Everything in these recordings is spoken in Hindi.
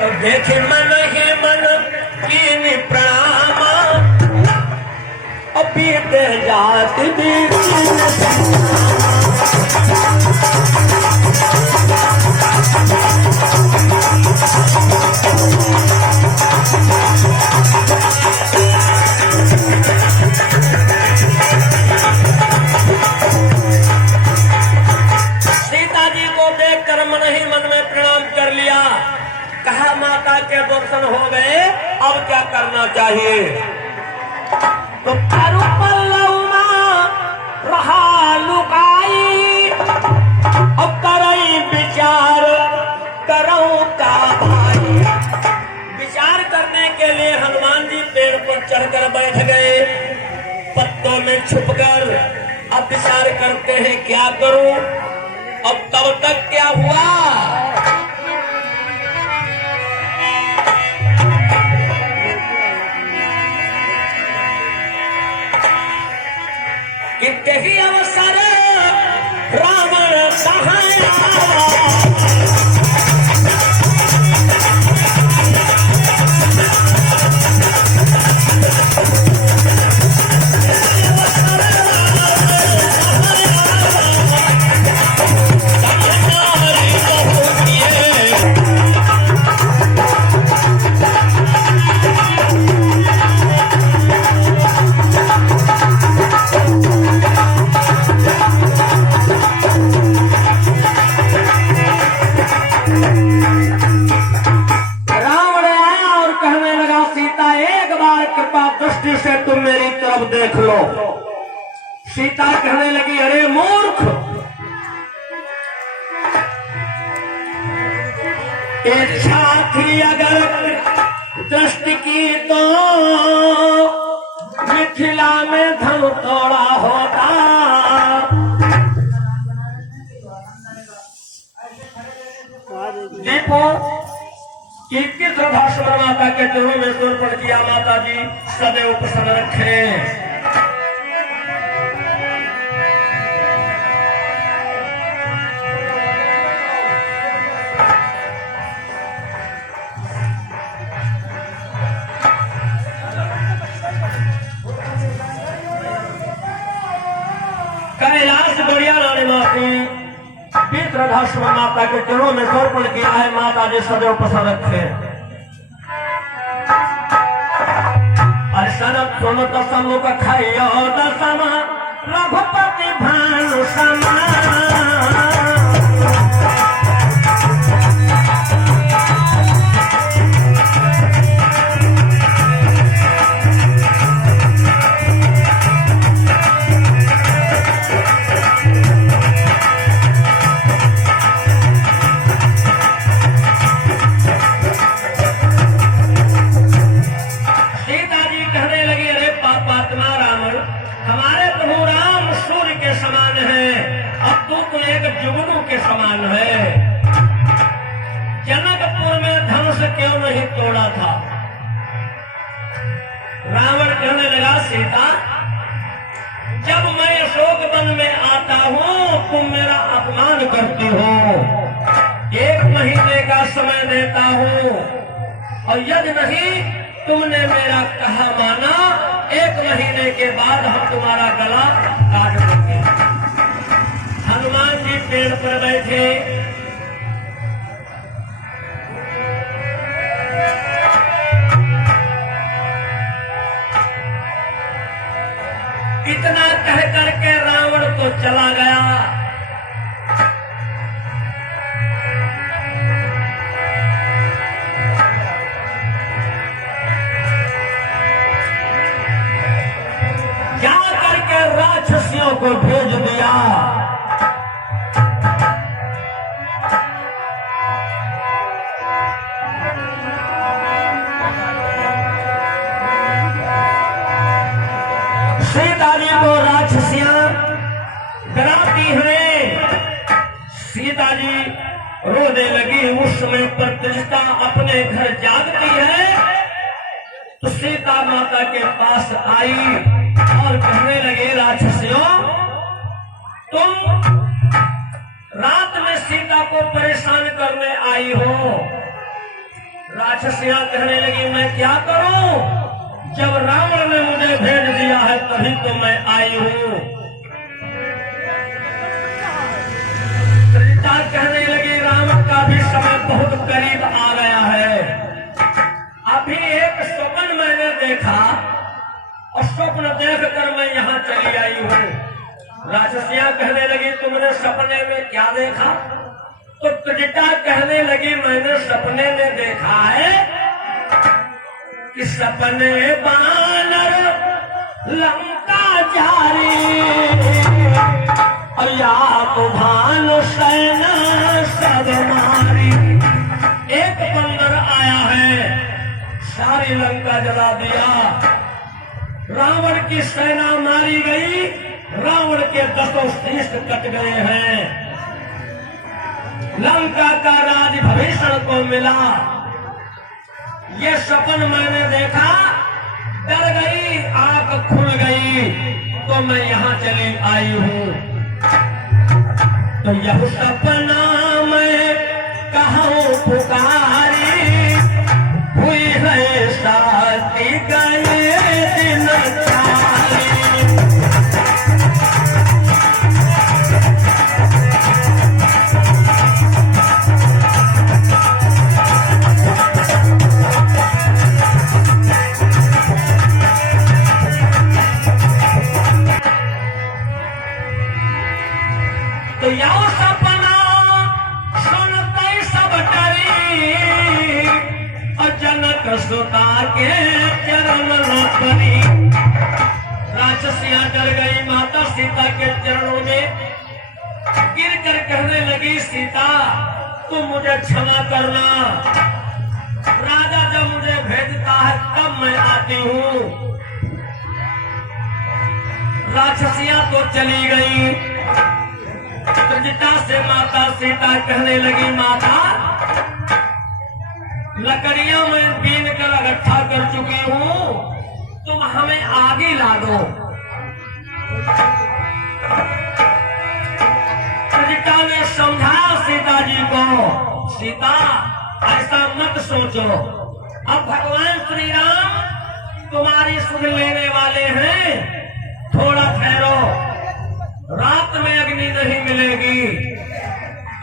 देखे मन ही मन कीनी प्रणाम अभी ते जात दी कहा माता के दर्शन हो गए, अब क्या करना चाहिए? तो रहा लुकाई अब करई विचार करो का भाई। विचार करने के लिए हनुमान जी पेड़ पर चढ़कर बैठ गए, पत्तों में छुपकर अब विचार करते हैं क्या करूं। अब तब तक क्या हुआ कि ही अवसर रावण सहाया से तुम मेरी तरफ देख लो। सीता कहने लगी अरे मूर्ख, इच्छा थी अगर दृष्टि की तो मिथिला में धन तोड़ा होता। देखो कि किस भाषण माता के चरणों में समर्पण किया। माता जी सदैव प्रसन्न रखें। कैलाश बढ़िया रानी माती पितृधाश्रम माता के चरणों में समर्पण किया है। माता जी सदैव प्रसन्न रखे। अर्शन सुन दसमुख खाइयो दसम रघुपति भानु समा। जुगनू के समान है। जनकपुर में धनुष क्यों नहीं तोड़ा था? रावण कहने लगा सीता, जब मैं अशोक वन में आता हूँ तुम मेरा अपमान करती हो। 1 महीने का समय देता हूँ और यदि नहीं तुमने मेरा कहा माना 1 महीने के बाद हम तुम्हारा गला काट देंगे। हनुमान जी पेड़ पर बैठे, इतना कह करके रावण तो चला गया। जा करके राक्षसियों को भेज दिया। सीता जी को राक्षसियां डराती हैं। सीता जी रोने लगी। उस समय प्रतिष्ठा अपने घर जागती है तो सीता माता के पास आई और कहने लगे राक्षसियों, तुम रात में सीता को परेशान करने आई हो। राक्षसियां कहने लगी मैं क्या करूं, जब रावण ने मुझे भेज दिया है तभी तो मैं आई हूं। त्रिजटा कहने लगी रावण का भी समय बहुत करीब आ गया है। अभी एक स्वप्न मैंने देखा और स्वप्न देखकर मैं यहाँ चली आई हूँ। राक्षसियां कहने लगी तुमने सपने में क्या देखा, तो त्रिजटा कहने लगी मैंने सपने में देखा है कि सपने बानर लंका जारी या तो भानु सेना सब मारी। एक बंदर आया है, सारी लंका जला दिया, रावण की सेना मारी गई, रावण के 10 शीश कट गए हैं, लंका का राज भीषण को मिला। ये सपन मैंने देखा, डर गई, आंख खुल गई, तो मैं यहाँ चली आई हूँ। तो यह सपना मैं कहूँ पुकारी, हुई है शादी गए दिन चारी। तो यह सपना सुनते सब डरी, और जनक सुता के चरण न पड़ी। राक्षसियां डर गई, माता सीता के चरणों में गिर कर कहने लगी सीता तुम मुझे क्षमा करना, राजा जब मुझे भेजता है तब मैं आती हूँ। राक्षसियां तो चली गई। त्रिजटा से माता सीता कहने लगी माता लकड़ियां मैं बीन कर इकट्ठा कर चुकी हूँ, तुम हमें आगे ला दो। त्रिजटा ने समझाया सीता जी को, सीता ऐसा मत सोचो, अब भगवान श्री राम तुम्हारी सुन लेने वाले हैं, थोड़ा ठहरो, रात में अग्नि नहीं मिलेगी,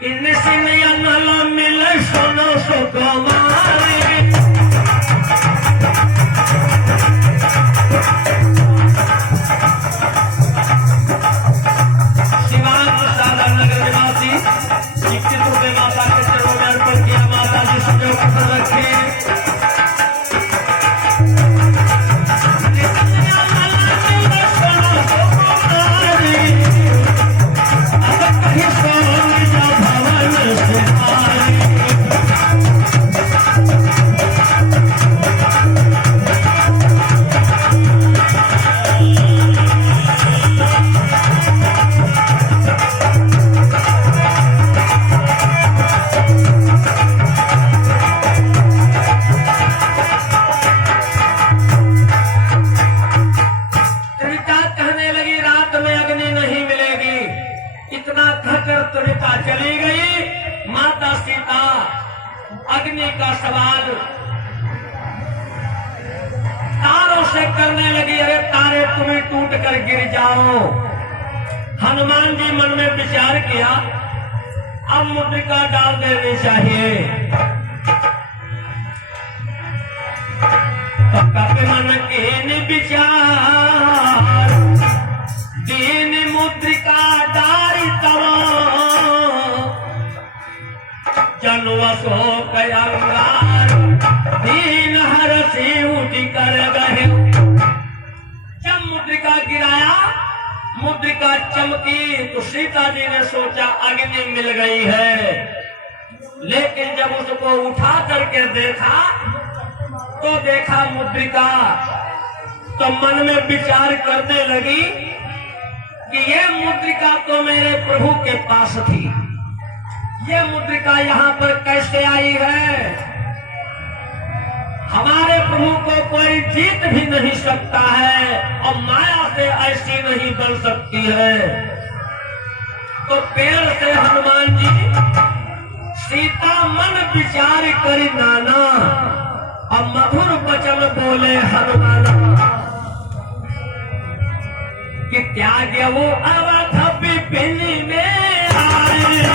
इनसे नया नाला मिले सोनो सो गवारे। शिवान प्रसाद नगर निवासी 21 रुपये माता के चरणों में अर्पण किया। माता जी सुजो कुशल रखे। चली गई माता सीता। अग्नि का सवाल तारों से करने लगी, अरे तारे तुम्हें टूट कर गिर जाओ। हनुमान जी मन में विचार किया अब मुद्रिका डाल देनी चाहिए। तो कपि मन के विचार दीन मुद्रिका डारी तवा जनवसो कयंगार दीन हरसी उठी कर गए। जब मुद्रिका गिराया, मुद्रिका चमकी तो सीता जी ने सोचा अग्नि मिल गई है, लेकिन जब उसको उठा करके देखा तो देखा मुद्रिका, तो मन में विचार करने लगी कि ये मुद्रिका तो मेरे प्रभु के पास थी, ये मुद्रिका यहाँ पर कैसे आई है? हमारे प्रभु को कोई जीत भी नहीं सकता है और माया से ऐसी नहीं बन सकती है। तो पेड़ से हनुमान जी सीता मन विचार करी नाना आगे वो अवध विपिन में आए।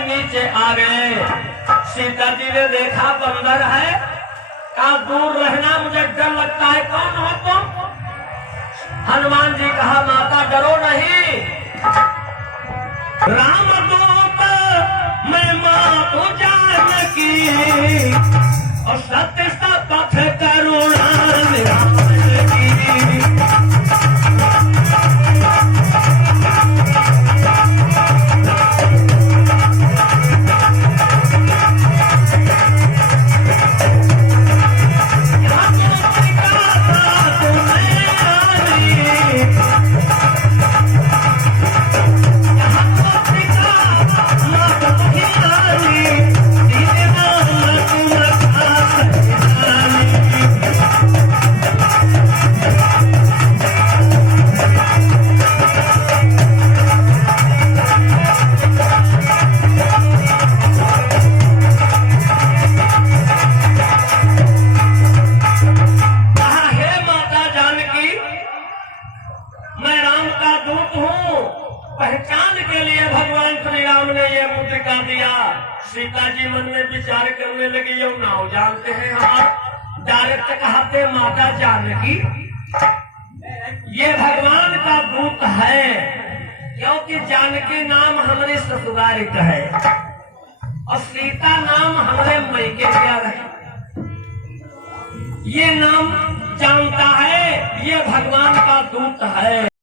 नीचे आ गए। सीता जी ने देखा बंदर है, कहा दूर रहना, मुझे डर लगता है। कौन हो तुम? हनुमान जी कहा माता डरो नहीं, राम दूत मैं माँ जानकी और सत्य पथ करुणा पहचान के लिए भगवान श्री राम ने ये मुद्रिका दिया। सीता जी मन में विचार करने लगी, ये नाव जानते हैं हम, डायरेक्ट कहते माता जानकी ये भगवान का दूत है, क्योंकि जानकी नाम हमारे ससुराल का है और सीता नाम हमारे मैके प्यार है। ये नाम जानता है, ये भगवान का दूत है।